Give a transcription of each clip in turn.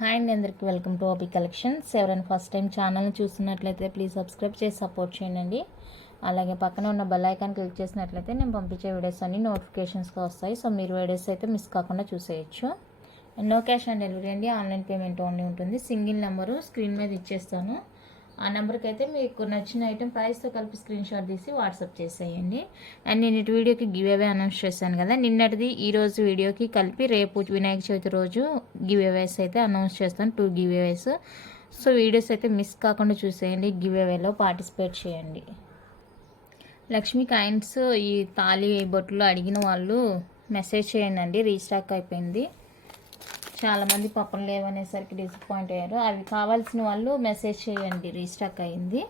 Hi అండి, అందరికి welcome to OP collections. ఎవరైనా ఫస్ట్ టైం ఛానల్ని చూస్తున్నట్లయితే ప్లీజ్ సబ్స్క్రైబ్ చేసి సపోర్ట్ చేయండి. అలాగే పక్కన ఉన్న బెల్ ఐకాన్ క్లిక్ చేసినట్లయితే నేను పంపించే వీడియోస్ అన్ని నోటిఫికేషన్స్గా వస్తాయి. సో మీరు వీడియోస్ అయితే మిస్ కాకుండా చూసేయచ్చు. నో క్యాష్ ఆన్ డెలివరీ అండి, ఆన్లైన్ పేమెంట్ ఓన్లీ ఉంటుంది. సింగిల్ నెంబరు స్క్రీన్ మీద ఇచ్చేస్తాను. ఆ నెంబర్కి అయితే మీకు నచ్చిన ఐటెం ప్రైస్తో కలిపి స్క్రీన్ షాట్ తీసి వాట్సాప్ చేసేయండి. అండ్ నేను ఇటు వీడియోకి గివ్ అవే అనౌన్స్ చేశాను కదా, నిన్నటిది ఈరోజు వీడియోకి కలిపి రేపు వినాయక చవితి రోజు గివ్ అవేస్ అయితే అనౌన్స్ చేస్తాను, 2 గివ్ అవేస్. సో వీడియోస్ అయితే మిస్ కాకుండా చూసేయండి, గివ్ అవేలో పార్టిసిపేట్ చేయండి. లక్ష్మీ కాయిన్స్ ఈ తాళి బొట్లు అడిగిన వాళ్ళు మెసేజ్ చేయండి అండి, రీస్టాక్ అయిపోయింది. చాలామంది పక్కన లేవనేసరికి డిసప్పాయింట్ అయ్యారు. అవి కావాల్సిన వాళ్ళు మెసేజ్ చేయండి, రీస్టాక్ అయింది.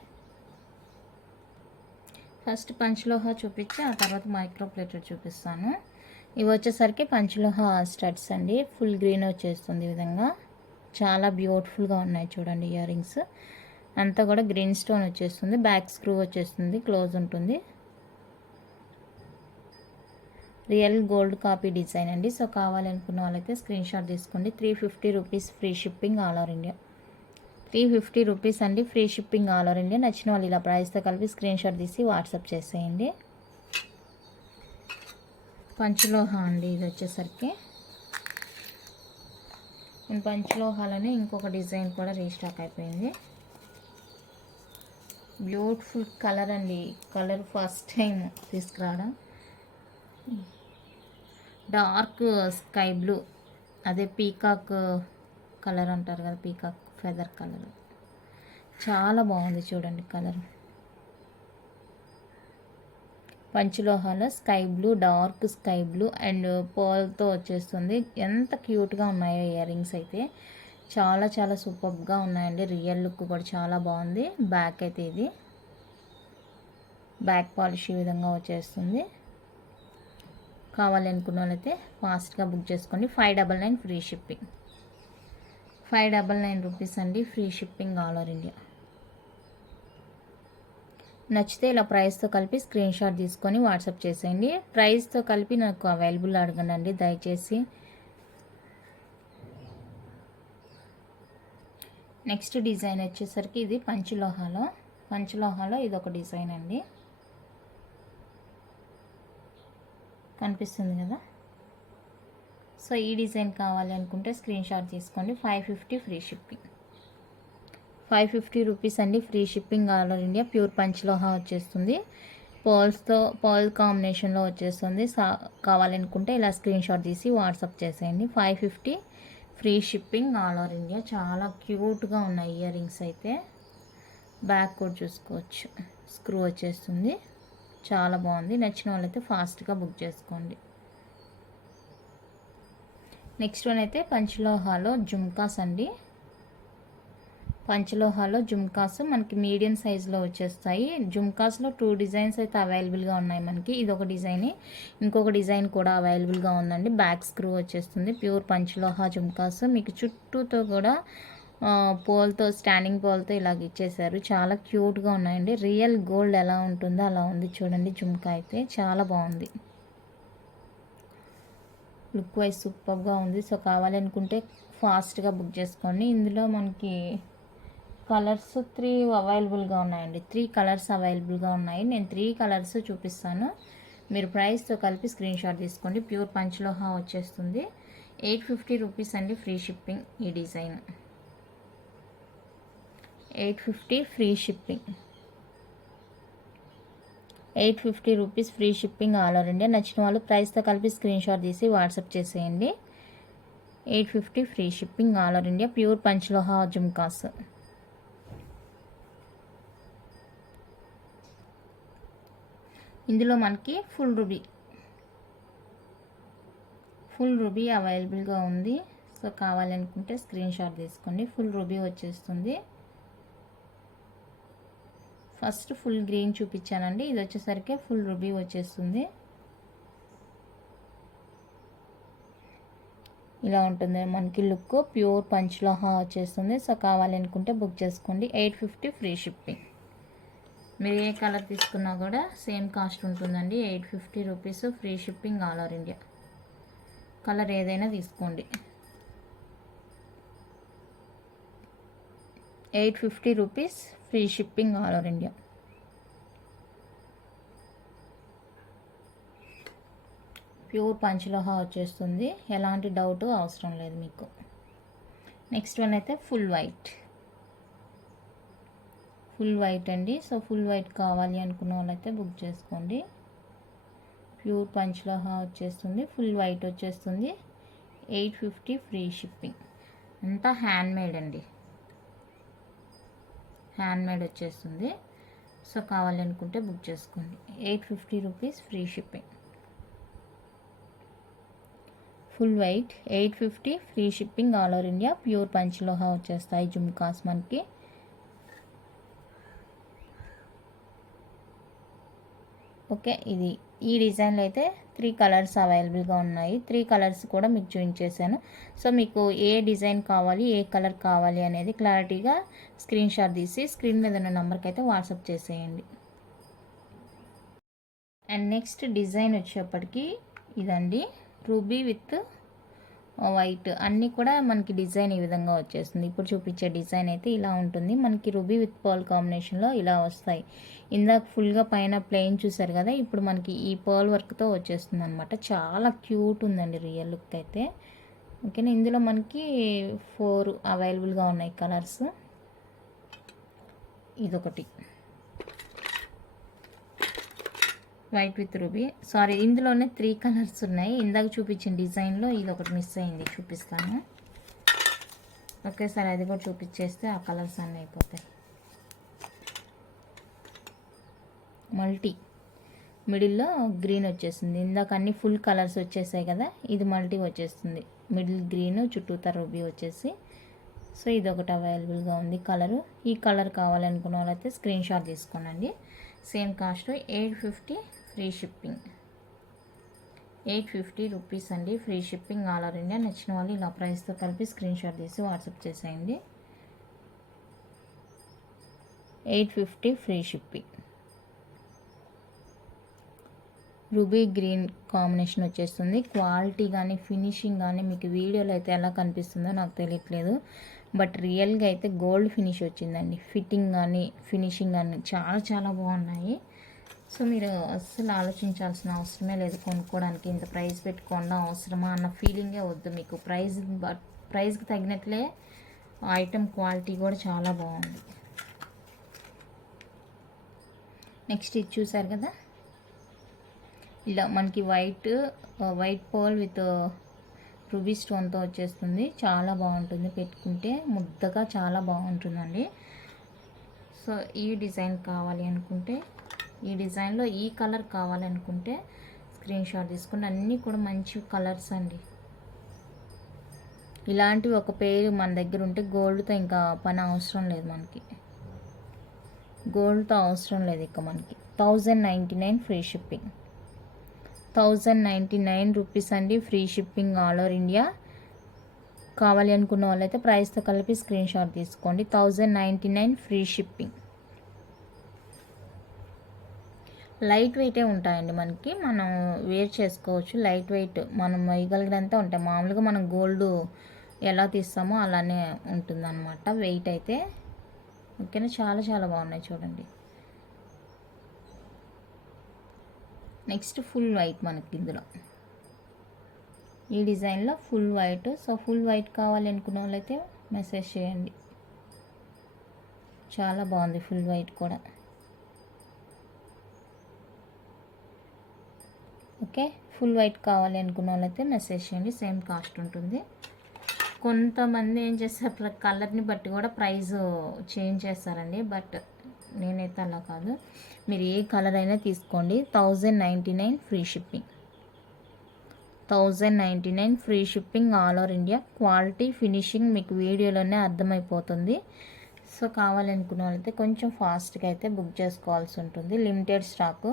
ఫస్ట్ పంచలోహ చూపించి ఆ తర్వాత మైక్రో ప్లేటెడ్ చూపిస్తాను. ఇవి వచ్చేసరికి పంచలోహ స్టడ్స్ అండి, ఫుల్ గ్రీన్ వచ్చేస్తుంది. ఈ విధంగా చాలా బ్యూటిఫుల్గా ఉన్నాయి చూడండి. ఇయర్ రింగ్స్ అంతా కూడా గ్రీన్ స్టోన్ వచ్చేస్తుంది, బ్యాక్ స్క్రూ వచ్చేస్తుంది, క్లోజ్ ఉంటుంది. రియల్ గోల్డ్ కాపీ డిజైన్ అండి. సో కావాలనుకున్న వాళ్ళైతే స్క్రీన్ షాట్ తీసుకోండి. 350 rupees free shipping all over India. 350 rupees అండి, free shipping all over India. నచ్చిన వాళ్ళు ఇలా ప్రైస్తో కలిపి స్క్రీన్ షాట్ తీసి వాట్సాప్ చేసేయండి. పంచలోహ అండి ఇది వచ్చేసరికి. నేను పంచలోహాలని ఇంకొక డిజైన్ కూడా రీస్టాక్ అయిపోయింది. బ్యూటిఫుల్ కలర్ అండి, కలర్ ఫస్ట్ టైం తీసుకురావడం. డార్క్ స్కై బ్లూ, అదే పీకాక్ కలర్ అంటారు కదా, పీకాక్ ఫెదర్ కలర్. చాలా బాగుంది చూడండి కలర్. పంచలోహాలో sky blue, dark sky blue and పర్ల్తో వచ్చేస్తుంది. ఎంత క్యూట్గా ఉన్నాయో ఇయర్ రింగ్స్ అయితే, చాలా చాలా సూపర్గా ఉన్నాయండి. రియల్ లుక్ కూడా చాలా బాగుంది. బ్యాక్ అయితే ఇది బ్యాక్ పాలిష్ ఈ విధంగా వచ్చేస్తుంది. కావాలనుకున్న వాళ్ళైతే ఫాస్ట్గా బుక్ చేసుకోండి. 599 ఫ్రీ షిప్పింగ్. 599 రూపీస్ అండి, free shipping all over India. నచ్చితే ఇలా ప్రైస్తో కలిపి స్క్రీన్ షాట్ తీసుకొని వాట్సాప్ చేసేయండి. ప్రైస్తో కలిపి నాకు అవైలబుల్ అడగండి దయచేసి. నెక్స్ట్ డిజైన్ వచ్చేసరికి ఇది పంచలోహాలో ఇది ఒక డిజైన్ అండి, కనిపిస్తుంది కదా. సో ఈ డిజైన్ కావాలి అనుకుంటే స్క్రీన్ షాట్ తీసుకోండి. 550 ఫ్రీ షిప్పింగ్. 550 రూపీస్ అండి, free shipping all over India. Pure panchaloha వచ్చేస్తుంది, పర్ల్ కాంబినేషన్లో వచ్చేస్తుంది. కావాలనుకుంటే ఇలా స్క్రీన్ షాట్ తీసి వాట్సాప్ చేసేయండి. 550 free shipping all over India. చాలా క్యూట్గా ఉన్నాయి ఇయర్ రింగ్స్ అయితే. బ్యాక్ కూడా చూసుకోవచ్చు, స్క్రూ వచ్చేస్తుంది. చాలా బాగుంది. నచ్చిన వాళ్ళైతే ఫాస్ట్గా బుక్ చేసుకోండి. నెక్స్ట్ వన్ అయితే పంచలోహాలో జుమ్కాస్ అండి. పంచలోహాలో జుమ్కాస్ మనకి మీడియం సైజులో వచ్చేస్తాయి. జుమ్కాస్లో 2 డిజైన్స్ అయితే అవైలబుల్గా ఉన్నాయి మనకి. ఇది ఒక డిజైన్, ఇంకొక డిజైన్ కూడా అవైలబుల్గా ఉందండి. బ్యాక్ స్క్రూ వచ్చేస్తుంది. ప్యూర్ పంచలోహ జుమ్కాస్. మీకు చుట్టూతో కూడా పోల్తో, స్టాండింగ్ పోల్తో ఇలాగ ఇచ్చేసారు. చాలా క్యూట్గా ఉన్నాయండి. రియల్ గోల్డ్ ఎలా ఉంటుందో అలా ఉంది చూడండి. జుమ్కా అయితే చాలా బాగుంది, లుక్ వైజ్ సూపర్గా ఉంది. సో కావాలనుకుంటే ఫాస్ట్గా బుక్ చేసుకోండి. ఇందులో మనకి కలర్స్ 3 అవైలబుల్గా ఉన్నాయండి. 3 కలర్స్ అవైలబుల్గా ఉన్నాయి. నేను 3 కలర్స్ చూపిస్తాను, మీరు ప్రైస్తో కలిపి స్క్రీన్ షాట్ తీసుకోండి. ప్యూర్ పంచలోహ వచ్చేస్తుంది. 850 రూపీస్ అండి, ఫ్రీ షిప్పింగ్. ఈ design 850 free shipping. 850 rupees free shipping all over India. నచ్చిన వాళ్ళు ప్రైస్తో కలిపి స్క్రీన్ షాట్ తీసి వాట్సాప్ చేసేయండి. 850 free shipping all over India. Pure panchaloha jhumkas. ఇందులో మనకి ఫుల్ రూబీ అవైలబుల్గా ఉంది. సో కావాలనుకుంటే స్క్రీన్ షాట్ తీసుకోండి. ఫుల్ రూబీ వచ్చేస్తుంది. ఫస్ట్ ఫుల్ గ్రీన్ చూపించానండి, ఇది వచ్చేసరికి ఫుల్ రూబీ వచ్చేస్తుంది. ఇలా ఉంటుంది మనకి లుక్. ప్యూర్ పంచలోహ వచ్చేస్తుంది. సో కావాలనుకుంటే బుక్ చేసుకోండి. 850 ఫ్రీ షిప్పింగ్. మీరు ఏ కలర్ తీసుకున్నా కూడా సేమ్ కాస్ట్ ఉంటుందండి. 850 rupees free shipping all over India. Colour ఏదైనా తీసుకోండి. 850 rupees, free shipping all over India. Pure panchaloha వచ్చేస్తుంది, ఎలాంటి డౌట్ అవసరం లేదు మీకు. నెక్స్ట్ వన్ అయితే ఫుల్ వైట్. ఫుల్ వైట్ అండి. సో ఫుల్ వైట్ కావాలి అనుకున్న వాళ్ళైతే బుక్ చేసుకోండి. ప్యూర్ పంచలోహా వచ్చేస్తుంది, ఫుల్ వైట్ వచ్చేస్తుంది, 850 ఫ్రీ షిప్పింగ్. అంతా హ్యాండ్మేడ్ అండి, హ్యాండ్మేడ్ వచ్చేస్తుంది. సో కావాలి అనుకుంటే బుక్ చేసుకోండి. 850 rupees, free shipping. Full white 850, free shipping all over India. Pure panchaloha వచ్చేస్తాయి జుమ్కాస్ మనకి. ఓకే, ఇది ఈ డిజైన్లో అయితే 3 కలర్స్ అవైలబుల్గా ఉన్నాయి. 3 కలర్స్ కూడా మీకు చూపించేసాను. సో మీకు ఏ డిజైన్ కావాలి, ఏ కలర్ కావాలి అనేది క్లారిటీగా స్క్రీన్ షాట్ తీసి స్క్రీన్ మీద ఉన్న నెంబర్కి అయితే వాట్సాప్ చేసేయండి. అండ్ నెక్స్ట్ డిజైన్ వచ్చేప్పటికి ఇదండి, రూబీ విత్ వైట్. అన్నీ కూడా మనకి డిజైన్ ఈ విధంగా వచ్చేస్తుంది. ఇప్పుడు చూపించే డిజైన్ అయితే ఇలా ఉంటుంది. మనకి రూబీ విత్ పర్ల్ కాంబినేషన్లో ఇలా వస్తాయి. ఇందాక ఫుల్గా పైన ప్లెయిన్ చూసారు కదా, ఇప్పుడు మనకి ఈ పర్ల్ వర్క్తో వచ్చేస్తుంది అనమాట. చాలా క్యూట్ ఉందండి రియల్ లుక్ అయితే. ఓకేనా, ఇందులో మనకి 4 అవైలబుల్గా ఉన్నాయి కలర్స్. ఇదొకటి వైట్ విత్ రూబీ, సారీ ఇందులోనే 3 కలర్స్ ఉన్నాయి. ఇందాక చూపించిన డిజైన్లో ఇది ఒకటి మిస్ అయింది, చూపిస్తాను. ఒకేసారి అది కూడా చూపించేస్తే ఆ కలర్స్ అన్నీ అయిపోతాయి. మల్టీ మిడిల్లో గ్రీన్ వచ్చేస్తుంది. ఇందాక అన్ని ఫుల్ కలర్స్ వచ్చేసాయి కదా, ఇది మల్టీ వచ్చేస్తుంది. మిడిల్ గ్రీన్, చుట్టూతా రూబీ వచ్చేసి. సో ఇది ఒకటి అవైలబుల్గా ఉంది కలరు. ఈ కలర్ కావాలనుకున్న వాళ్ళైతే స్క్రీన్ షాట్ తీసుకోనండి. Same cost 850, free shipping. 850 rupees అండి, free shipping all over India. నచ్చిన వాళ్ళు ఇలా ప్రైస్తో కలిపి స్క్రీన్ షాట్ తీసి వాట్సాప్ చేసేయండి. 850 free shipping. Ruby green combination వచ్చేస్తుంది. క్వాలిటీ కానీ ఫినిషింగ్ కానీ మీకు వీడియోలో అయితే ఎలా కనిపిస్తుందో నాకు తెలియట్లేదు, బట్ రియల్గా అయితే గోల్డ్ ఫినిష్ వచ్చిందండి. ఫిట్టింగ్ కానీ ఫినిషింగ్ కానీ చాలా చాలా బాగున్నాయి. సో మీరు అస్సలు ఆలోచించాల్సిన అవసరమే లేదు కొనుక్కోవడానికి. ఇంత ప్రైస్ పెట్టుకోవడం అవసరమా అన్న ఫీలింగే వద్దు మీకు. ప్రైస్కి తగినట్లే ఐటమ్ క్వాలిటీ కూడా చాలా బాగుంది. నెక్స్ట్ ఇది చూసారు కదా, ఇలా మనకి వైట్ పర్ల్ విత్ రూబీ స్టోన్తో వచ్చేస్తుంది. చాలా బాగుంటుంది, పెట్టుకుంటే ముద్దగా చాలా బాగుంటుందండి. సో ఈ డిజైన్ కావాలి అనుకుంటే, ఈ డిజైన్లో ఈ కలర్ కావాలనుకుంటే స్క్రీన్ షాట్ తీసుకుని. అన్నీ కూడా మంచి కలర్స్ అండి. ఇలాంటివి ఒక పేరు మన దగ్గర ఉంటే గోల్డ్తో ఇంకా పని అవసరం లేదు మనకి. గోల్డ్తో అవసరం లేదు ఇక మనకి. 1099 ఫ్రీ షిప్పింగ్. 1099 రూపీస్ అండి, free shipping all over India. కావాలి అనుకున్న వాళ్ళైతే ప్రైస్తో కలిపి స్క్రీన్ షాట్ తీసుకోండి. 1099 ఫ్రీ షిప్పింగ్. లైట్ వెయిటే ఉంటాయండి మనకి, మనం వేర్ చేసుకోవచ్చు. లైట్ వెయిట్ మనం వేయగలిగినంత ఉంటాయి. మామూలుగా మనం గోల్డ్ ఎలా తీస్తామో అలానే ఉంటుందన్నమాట వెయిట్ అయితే. ఓకేనా, చాలా చాలా బాగున్నాయి చూడండి. నెక్స్ట్ ఫుల్ వైట్ మనకి ఇందులో ఈ డిజైన్లో full white. So full white కావాలి అనుకున్న వాళ్ళైతే మెసేజ్ చేయండి. చాలా బాగుంది ఫుల్ వైట్ కూడా. ఓకే, ఫుల్ వైట్ కావాలి అనుకున్న వాళ్ళైతే మెసేజ్ చేయండి. సేమ్ కాస్ట్ ఉంటుంది. కొంతమంది ఏం చేస్తారు, కలర్ని బట్టి కూడా ప్రైస్ చేంజ్ చేస్తారండి, బట్ నేనైతే అలా కాదు. మీరు ఏ కలర్ అయినా తీసుకోండి. 1099 free shipping. 1099 free shipping all over India. Quality finishing మీకు వీడియోలోనే అర్థమైపోతుంది. సో కావాలనుకున్న వాళ్ళైతే కొంచెం ఫాస్ట్గా అయితే బుక్ చేసుకోవాల్సి ఉంటుంది. Limited stock.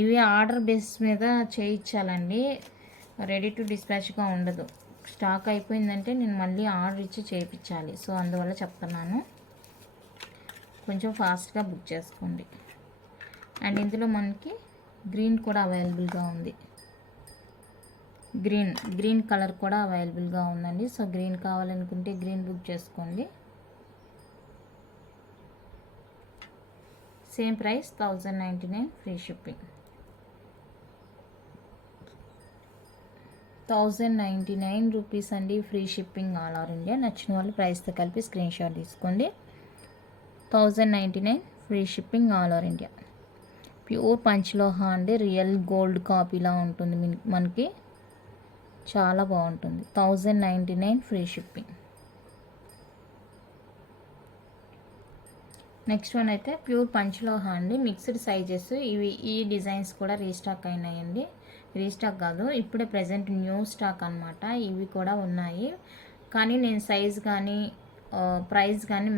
ఇవి ఆర్డర్ బేస్ మీద చేయించాలండి, రెడీ టు డిస్పాచ్గా ఉండదు. స్టాక్ అయిపోయిందంటే నేను మళ్ళీ ఆర్డర్ ఇచ్చి చేయించాలి. సో అందువల్ల చెప్తున్నాను, కొంచెం ఫాస్ట్గా బుక్ చేసుకోండి. అండ్ ఇందులో మనకి గ్రీన్ కూడా అవైలబుల్గా ఉంది. గ్రీన్ కలర్ కూడా అవైలబుల్గా ఉందండి. సో గ్రీన్ కావాలనుకుంటే గ్రీన్ బుక్ చేసుకోండి. Same price 1099 free shipping. 1099 rupees అండి free shipping all over India. నచ్చిన వాళ్ళు ప్రైస్తో కలిపి స్క్రీన్ షాట్ తీసుకోండి. 1099 free shipping all over India. Pure panchaloha అండి, రియల్ గోల్డ్ కాపీలా ఉంటుంది మనకి, చాలా బాగుంటుంది. 1099 ఫ్రీ షిప్పింగ్. నెక్స్ట్ వన్ అయితే ప్యూర్ పంచలోహ అండి, మిక్స్డ్ సైజెస్. ఈ డిజైన్స్ కూడా రీస్టాక్ అయినాయండి. రీస్టాక్ కాదు, ఇప్పుడే ప్రజెంట్ న్యూ స్టాక్ అనమాట. ఇవి కూడా ఉన్నాయి, కానీ నేను సైజ్ కానీ ప్రైస్ కానీ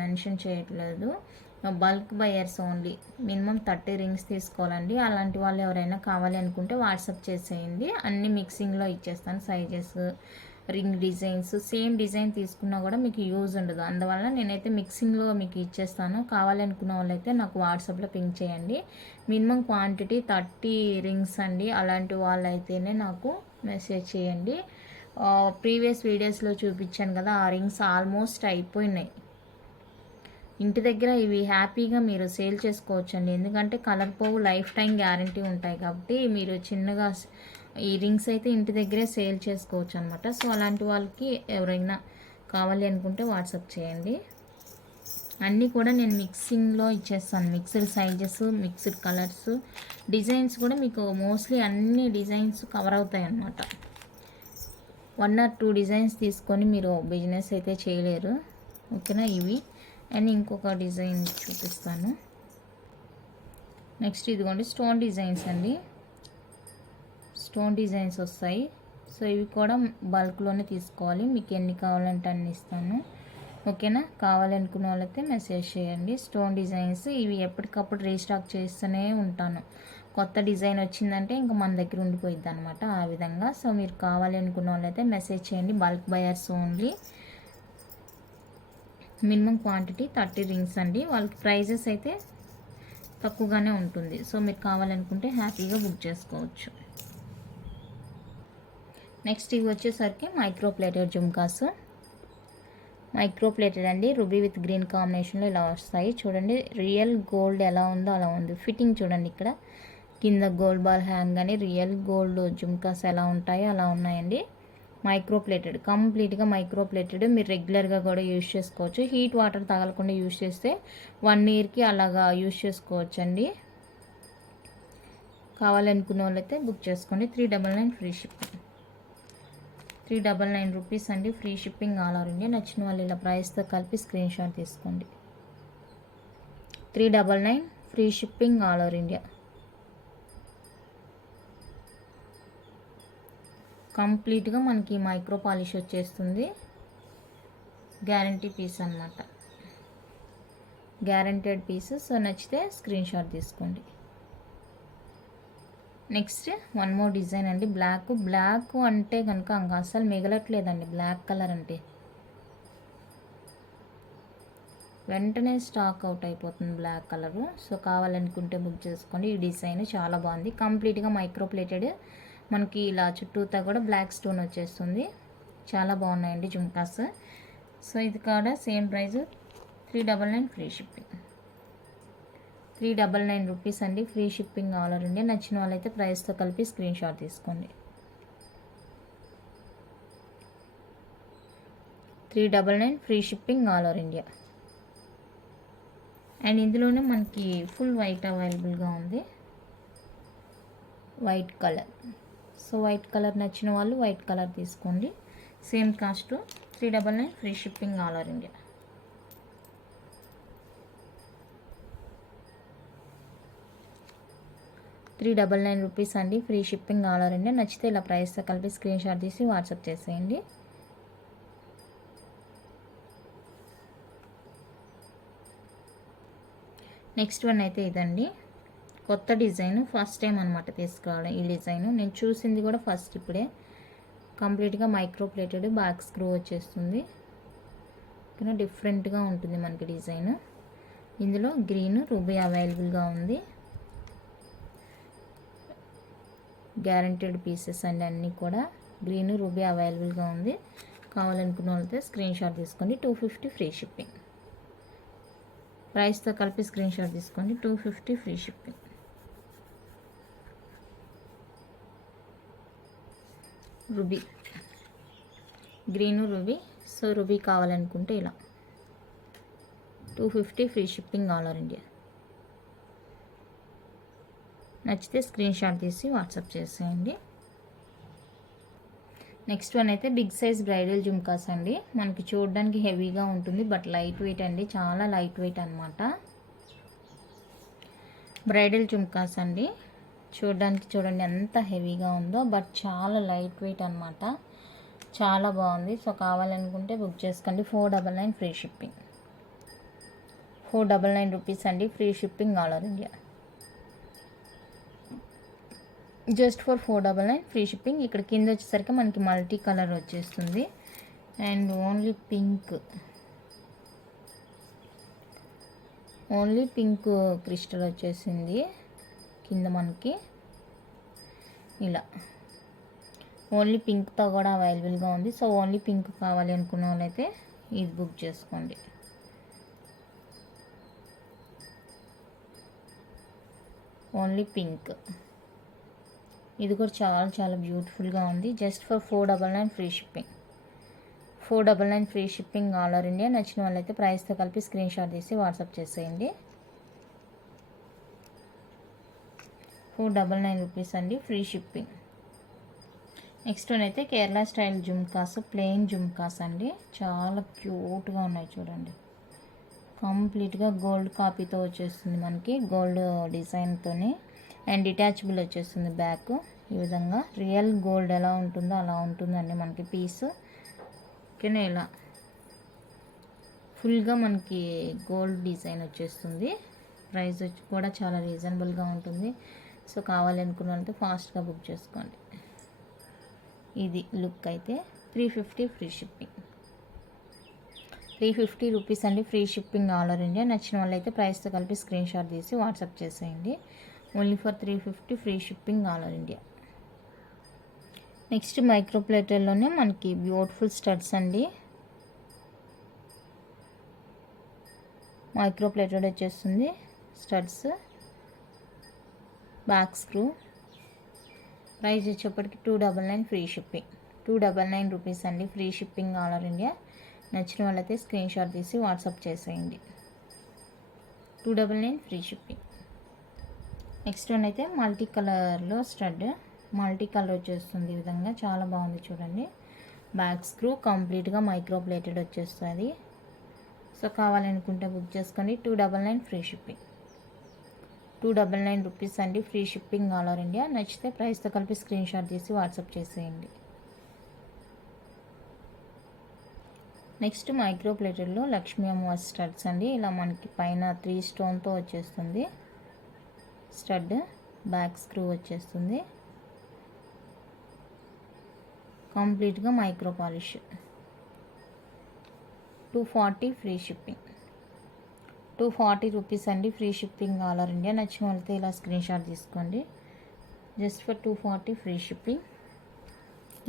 మెన్షన్ చేయట్లేదు. Bulk buyers only. Minimum 30 rings తీసుకోవాలండి. అలాంటి వాళ్ళు ఎవరైనా కావాలి అనుకుంటే వాట్సాప్ చేసేయండి, అన్ని మిక్సింగ్లో ఇచ్చేస్తాను. Sizes, ring designs, same design తీసుకున్నా కూడా మీకు యూజ్ ఉండదు. అందువల్ల నేనైతే మిక్సింగ్లో మీకు ఇచ్చేస్తాను. కావాలనుకున్న వాళ్ళైతే నాకు వాట్సాప్లో పింక్ చేయండి. మినిమం క్వాంటిటీ 30 రింగ్స్ అండి. అలాంటి వాళ్ళైతేనే నాకు మెసేజ్ చేయండి. ప్రీవియస్ వీడియోస్లో చూపించాను కదా, ఆ రింగ్స్ ఆల్మోస్ట్ అయిపోయినాయి. ఇంటి దగ్గర ఇవి హ్యాపీగా మీరు సేల్ చేసుకోవచ్చు అండి, ఎందుకంటే కలర్ పోవు, లైఫ్ టైం గ్యారంటీ ఉంటాయి కాబట్టి మీరు చిన్నగా ఈ రింగ్స్ అయితే ఇంటి దగ్గరే సేల్ చేసుకోవచ్చు అనమాట. సో అలాంటి వాళ్ళకి ఎవరైనా కావాలి అనుకుంటే వాట్సాప్ చేయండి. అన్నీ కూడా నేను మిక్సింగ్లో ఇచ్చేస్తాను, mixed sizes, mixed colours, designs కూడా మీకు మోస్ట్లీ అన్ని డిజైన్స్ కవర్ అవుతాయి అన్నమాట. 1 or 2 డిజైన్స్ తీసుకొని మీరు బిజినెస్ అయితే చేయలేరు, ఓకేనా. ఇవి అండ్ ఇంకొక డిజైన్ చూపిస్తాను. నెక్స్ట్ ఇదిగోండి స్టోన్ డిజైన్స్ అండి, స్టోన్ డిజైన్స్ వస్తాయి. సో ఇవి కూడా బల్క్లోనే తీసుకోవాలి, మీకు ఎన్ని కావాలంటే అన్ని ఇస్తాను, ఓకేనా. కావాలనుకున్న వాళ్ళైతే మెసేజ్ చేయండి. స్టోన్ డిజైన్స్ ఇవి ఎప్పటికప్పుడు రీస్టాక్ చేస్తూనే ఉంటాను. కొత్త డిజైన్ వచ్చిందంటే ఇంకా మన దగ్గర ఉండిపోయిద్ది అనమాట, ఆ విధంగా. సో మీరు కావాలి అనుకున్న వాళ్ళైతే మెసేజ్ చేయండి. Bulk buyers only. Minimum quantity 30 rings అండి. వాళ్ళకి ప్రైజెస్ అయితే తక్కువగానే ఉంటుంది. సో మీరు కావాలనుకుంటే హ్యాపీగా బుక్ చేసుకోవచ్చు. నెక్స్ట్ ఇవి వచ్చేసరికి micro plated jhumkas. Micro plated అండి, రూబీ విత్ గ్రీన్ కాంబినేషన్లో ఇలా వస్తాయి. చూడండి రియల్ గోల్డ్ ఎలా ఉందో అలా ఉంది. ఫిట్టింగ్ చూడండి, ఇక్కడ కింద గోల్డ్ బాల్ హ్యాంగ్ అని రియల్ గోల్డ్ జుమ్కాస్ ఎలా ఉంటాయో అలా ఉన్నాయండి. మైక్రో ప్లేటెడ్, కంప్లీట్గా మైక్రో ప్లేటెడ్. మీరు రెగ్యులర్గా కూడా యూజ్ చేసుకోవచ్చు. హీట్ వాటర్ తగలకుండా యూజ్ చేస్తే 1 ఇయర్కి అలాగా యూజ్ చేసుకోవచ్చు అండి. కావాలనుకున్న వాళ్ళైతే బుక్ చేసుకోండి. 399 ఫ్రీ షిప్పింగ్. 399 రూపీస్ అండి free shipping all over India. నచ్చిన వాళ్ళు ఇలా ప్రైస్తో కలిపి స్క్రీన్ షాట్ తీసుకోండి. 399 free shipping all over India. కంప్లీట్గా మనకి మైక్రో పాలిష్ వచ్చేస్తుంది, గ్యారంటీ పీస్ అనమాట, గ్యారంటెడ్ పీస్. సో నచ్చితే స్క్రీన్ షాట్ తీసుకోండి. నెక్స్ట్ 1 మోర్ డిజైన్ అండి, బ్లాక్ అంటే కనుక ఇంకా అసలు మిగలట్లేదండి. బ్లాక్ కలర్ అంటే వెంటనే స్టాక్ అవుట్ అయిపోతుంది బ్లాక్ కలరు. సో కావాలనుకుంటే బుక్ చేసుకోండి. ఈ డిజైన్ చాలా బాగుంది, కంప్లీట్గా మైక్రో ప్లేటెడ్. మనకి ఇలా చుట్టూతా కూడా బ్లాక్ స్టోన్ వచ్చేస్తుంది, చాలా బాగున్నాయండి జుమ్కాస్. సో ఇది కూడా same price 399 free shipping. 399 rupees అండి free shipping all over India. నచ్చిన వాళ్ళైతే ప్రైస్తో కలిపి స్క్రీన్ షాట్ తీసుకోండి. 399 free shipping all over India. And ఇందులోనే మనకి ఫుల్ వైట్ అవైలబుల్గా ఉంది, white colour. So white colour నచ్చిన వాళ్ళు వైట్ కలర్ తీసుకోండి. Same cost 399 free shipping all over India. ₹399 అండి free shipping all over India. నచ్చితే ఇలా ప్రైస్తో కలిపి స్క్రీన్ షాట్ తీసి వాట్సాప్ చేసేయండి. నెక్స్ట్ వన్ అయితే ఇదండి, కొత్త డిజైన్, ఫస్ట్ టైం అనమాట తీసుకురావడం ఈ డిజైన్. నేను చూసింది కూడా ఫస్ట్ ఇప్పుడే. కంప్లీట్గా మైక్రో ప్లేటెడ్, బ్యాక్ స్క్రూ వచ్చేస్తుంది, ఓకేనా. డిఫరెంట్గా ఉంటుంది మనకి డిజైన్. ఇందులో గ్రీన్ రూబీ అవైలబుల్గా ఉంది. గ్యారంటీడ్ పీసెస్ అండి అన్నీ కూడా. గ్రీన్ రూబీ అవైలబుల్గా ఉంది. కావాలనుకున్న వాళ్ళతో స్క్రీన్ షాట్ తీసుకోండి. 250 ఫ్రీ షిప్పింగ్. ప్రైస్తో కలిపి స్క్రీన్ షాట్ తీసుకోండి. 250 free shipping. Ruby, green ruby. So ruby కావాలనుకుంటే ఇలా 250 free shipping all over India. నచ్చితే స్క్రీన్ షాట్ తీసి వాట్సాప్ చేసేయండి. నెక్స్ట్ వన్ అయితే బిగ్ సైజ్ బ్రైడల్ జుమ్కాస్ అండి. మనకి చూడడానికి హెవీగా ఉంటుంది బట్ లైట్ వెయిట్ అండి, చాలా లైట్ వెయిట్ అనమాట. బ్రైడల్ జుమ్కాస్ అండి. చూడడానికి చూడండి ఎంత హెవీగా ఉందో, బట్ చాలా లైట్ వెయిట్ అనమాట. చాలా బాగుంది. సో కావాలనుకుంటే బుక్ చేసుకోండి. 499 ఫ్రీ షిప్పింగ్. 499 రూపీస్ అండి, free shipping all over India. Just for 499 free shipping. ఇక్కడ కింద వచ్చేసరికి మనకి మల్టీ కలర్ వచ్చేస్తుంది అండ్ ఓన్లీ పింక్ క్రిస్టల్ వచ్చేసింది కింద మనకి. ఇలా ఓన్లీ పింక్తో కూడా అవైలబుల్గా ఉంది. సో ఓన్లీ పింక్ కావాలి అనుకున్న వాళ్ళైతే ఇది బుక్ చేసుకోండి. Only pink. ఇది కూడా చాలా చాలా బ్యూటిఫుల్గా ఉంది. Just for 499 free shipping. 499 free shipping all over India. నచ్చిన వాళ్ళైతే ప్రైస్తో కలిపి స్క్రీన్ షాట్ తీసి వాట్సాప్ చేసేయండి. 499 రూపీస్ అండి, ఫ్రీ షిప్పింగ్. నెక్స్ట్ వన్ అయితే కేరళ స్టైల్ జుమ్కాస్, ప్లెయిన్ జుమ్కాస్ అండి. చాలా క్యూట్గా ఉన్నాయి చూడండి. కంప్లీట్గా గోల్డ్ కాపీతో వచ్చేస్తుంది మనకి, గోల్డ్ డిజైన్తోనే అండ్ డిటాచబుల్ వచ్చేస్తుంది బ్యాక్. ఈ విధంగా రియల్ గోల్డ్ ఎలా ఉంటుందో అలా ఉంటుందండి మనకి పీస్. ఓకేనా, ఇలా ఫుల్గా మనకి గోల్డ్ డిజైన్ వచ్చేస్తుంది. ప్రైస్ కూడా చాలా రీజనబుల్గా ఉంటుంది. సో కావాలనుకున్న వాళ్ళతో ఫాస్ట్గా బుక్ చేసుకోండి. ఇది లుక్ అయితే 350 ఫ్రీ షిప్పింగ్. 350 రూపీస్ అండి, free shipping all over India. నచ్చిన వాళ్ళైతే ప్రైస్తో కలిపి స్క్రీన్ షాట్ తీసి వాట్సాప్ చేసేయండి. Only for 350 free shipping all over India. Next micro ప్లేటర్లోనే మనకి బ్యూటిఫుల్ స్టడ్స్ అండి. మైక్రో ప్లేటెడ్ వచ్చేస్తుంది స్టడ్స్, బ్యాక్ స్క్రూ. ప్రైస్ వచ్చేప్పటికి 299 ఫ్రీ షిప్పింగ్. 299 రూపీస్ అండి, free shipping all over India. నచ్చిన వాళ్ళైతే స్క్రీన్ షాట్ తీసి వాట్సాప్ చేసేయండి. 299 ఫ్రీ షిప్పింగ్. నెక్స్ట్ వన్ అయితే మల్టీ కలర్లో స్టడ్. మల్టీ కలర్ వచ్చేస్తుంది ఈ విధంగా, చాలా బాగుంది చూడండి. బ్యాక్ స్క్రూ కంప్లీట్గా మైక్రో ప్లేటెడ్ వచ్చేస్తుంది. సో కావాలనుకుంటే బుక్ చేసుకోండి. 299 ఫ్రీ షిప్పింగ్. 299 రూపీస్ అండి, free shipping all over India. నచ్చితే ప్రైస్తో కలిపి స్క్రీన్ షాట్ తీసి వాట్సాప్ చేసేయండి. నెక్స్ట్ మైక్రో ప్లేటెడ్లో లక్ష్మీ అమ్మవారి స్టడ్స్ అండి. ఇలా మనకి పైన 3 స్టోన్తో వచ్చేస్తుంది స్టడ్. బ్యాక్ స్క్రూ వచ్చేస్తుంది, కంప్లీట్గా micro polish. 240 free shipping. 240 rupees అండి, free shipping all over India. నచ్చిన వాళ్ళతో ఇలా స్క్రీన్ షాట్ తీసుకోండి. Just for 240 free shipping.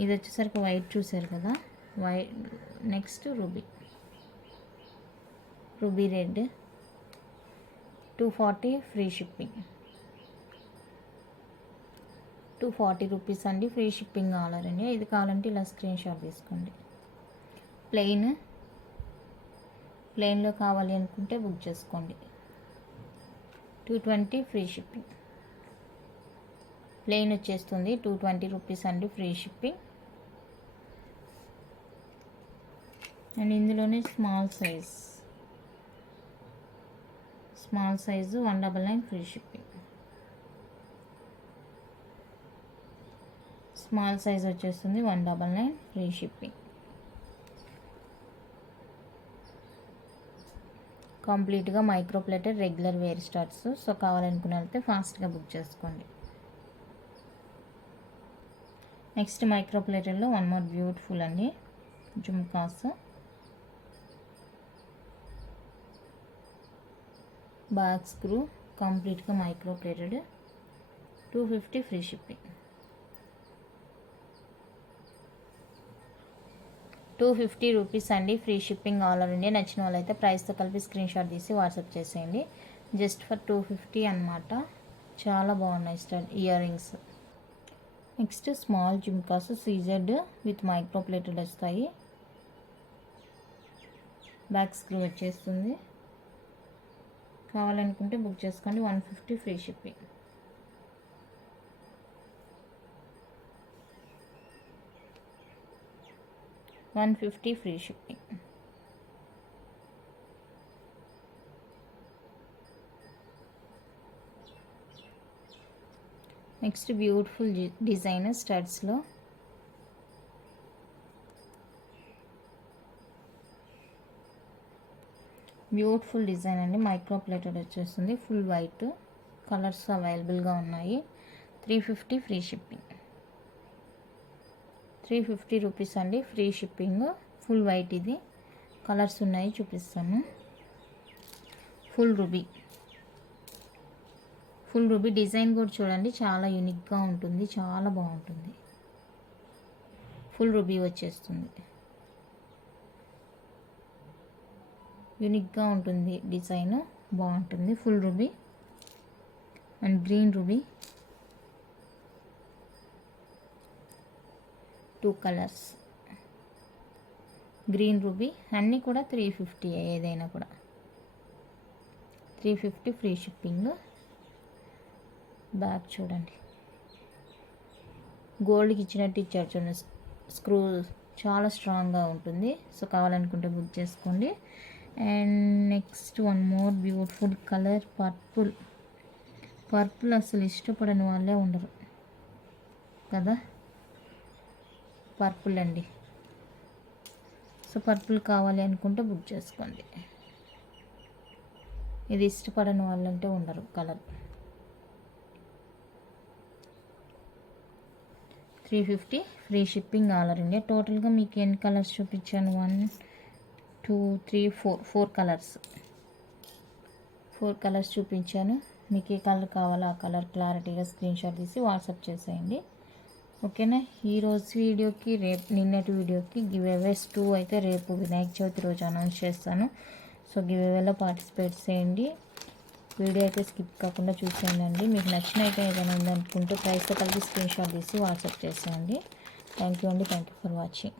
ఇది వచ్చేసరికి వైట్ చూసారు కదా, white. Next ruby red. 240 free shipping. 240 rupees అండి, free shipping all over India. ఇది కావాలంటే ఇలా స్క్రీన్ షాట్ తీసుకోండి. ప్లెయిన్లో కావాలి అనుకుంటే బుక్ చేసుకోండి. 220 ఫ్రీ షిప్పింగ్. ప్లెయిన్ వచ్చేస్తుంది 220 రూపీస్ అండి, ఫ్రీ షిప్పింగ్. అండ్ ఇందులోనే small size 199 free shipping. Small size వచ్చేస్తుంది 199 ఫ్రీ షిప్పింగ్. కంప్లీట్గా micro plated regular wear studs. So కావాలనుకున్న అయితే ఫాస్ట్గా బుక్ చేసుకోండి. నెక్స్ట్ మైక్రో ప్లేటెడ్లో వన్ మోర్ బ్యూటిఫుల్ అండి జుమ్కాస్. బ్యాక్ స్క్రూ కంప్లీట్గా micro plated. 250 free shipping. 250 rupees అండి, free shipping all over India. నచ్చిన వాళ్ళైతే ప్రైస్తో కలిపి స్క్రీన్ షాట్ తీసి వాట్సాప్ చేసేయండి. జస్ట్ ఫర్ 250 అనమాట. చాలా బాగున్నాయి year rings. Next small jhumkas CZ with micro plated వస్తాయి. బ్యాక్ స్క్రూ వచ్చేస్తుంది. కావాలనుకుంటే బుక్ చేసుకోండి. 150 free shipping. $150 free shipping. Next beautiful design స్టడ్స్లో బ్యూటిఫుల్ డిజైన్ అండి. మైక్రో ప్లేటెడ్ వచ్చేస్తుంది. Full white. కలర్స్ అవైలబుల్గా ఉన్నాయి. 350 ఫ్రీ షిప్పింగ్. 350 రూపీస్ అండి, ఫ్రీ షిప్పింగ్. ఫుల్ వైట్ ఇది. కలర్స్ ఉన్నాయి, చూపిస్తాను. Full ruby. Full ruby design కూడా చూడండి, చాలా యూనిక్గా ఉంటుంది, చాలా బాగుంటుంది. ఫుల్ రూబీ వచ్చేస్తుంది. యూనిక్గా ఉంటుంది, డిజైన్ బాగుంటుంది. Full ruby and green ruby. 2 colours. Green ruby అన్నీ కూడా 350, ఏదైనా కూడా 350 ఫ్రీ షిప్పింగ్. బ్యాక్ చూడండి, గోల్డ్కి ఇచ్చినట్టు ఇచ్చారు చూడండి. స్క్రూ చాలా స్ట్రాంగ్గా ఉంటుంది. సో కావాలనుకుంటే బుక్ చేసుకోండి. And next one more beautiful colour purple. Purple అసలు ఇష్టపడని వాళ్ళే ఉండరు కదా. పర్పుల్ అండి. సో పర్పుల్ కావాలి అనుకుంటే బుక్ చేసుకోండి. ఇది ఇష్టపడని వాళ్ళంటే ఉండరు colour. 350 free shipping all over India. టోటల్గా మీకు ఎన్ని కలర్స్ చూపించాను? 1 2 3 4 కలర్స్. 4 కలర్స్ చూపించాను. మీకు ఏ కలర్ కావాలో ఆ కలర్ క్లారిటీగా స్క్రీన్ షాట్ తీసి వాట్సాప్ చేసేయండి. ఓకేనా. ఈరోజు వీడియోకి నిన్నటి వీడియోకి గివ్ అవేస్ 2 అయితే రేపు వినాయక చవితి రోజు అనౌన్స్ చేస్తాను. సో గివ్ అవేలో పార్టిసిపేట్ చేయండి. వీడియో అయితే స్కిప్ కాకుండా చూసేయండి. మీకు నచ్చిన అయితే ఏదైనా ఉందనుకుంటే ప్రైస్తో కలిపి స్క్రీన్ షాట్ తీసి వాట్సాప్ చేసేయండి. థ్యాంక్ యూ అండి. Thank you for watching.